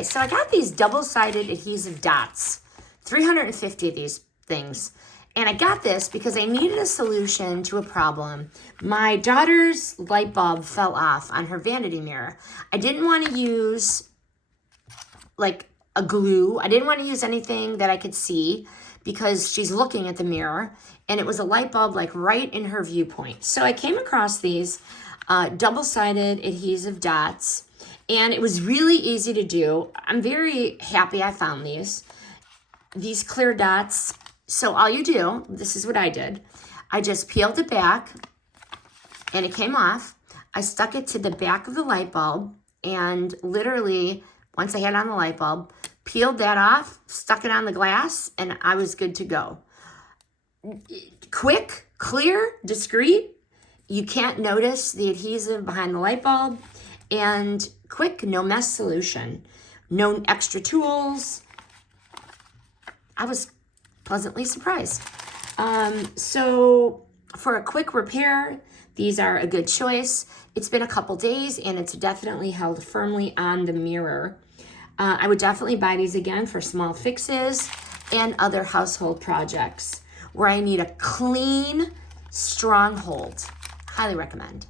Okay, so I got these double-sided adhesive dots, 350 of these things. And I got this because I needed a solution to a problem. My daughter's light bulb fell off on her vanity mirror. I didn't want to use like a glue. I didn't want to use anything that I could see because she's looking at the mirror and it was a light bulb like right in her viewpoint. So I came across these double-sided adhesive dots and it was really easy to do. I'm very happy I found these clear dots. So all you do, this is what I did. I just peeled it back and it came off. I stuck it to the back of the light bulb and literally, once I had it on the light bulb, peeled that off, stuck it on the glass, and I was good to go. Quick, clear, discreet. You can't notice the adhesive behind the light bulb. And quick, no mess solution. No extra tools. I was pleasantly surprised. So for a quick repair, these are a good choice. It's been a couple days and it's definitely held firmly on the mirror. I would definitely buy these again for small fixes and other household projects where I need a clean stronghold. Highly recommend.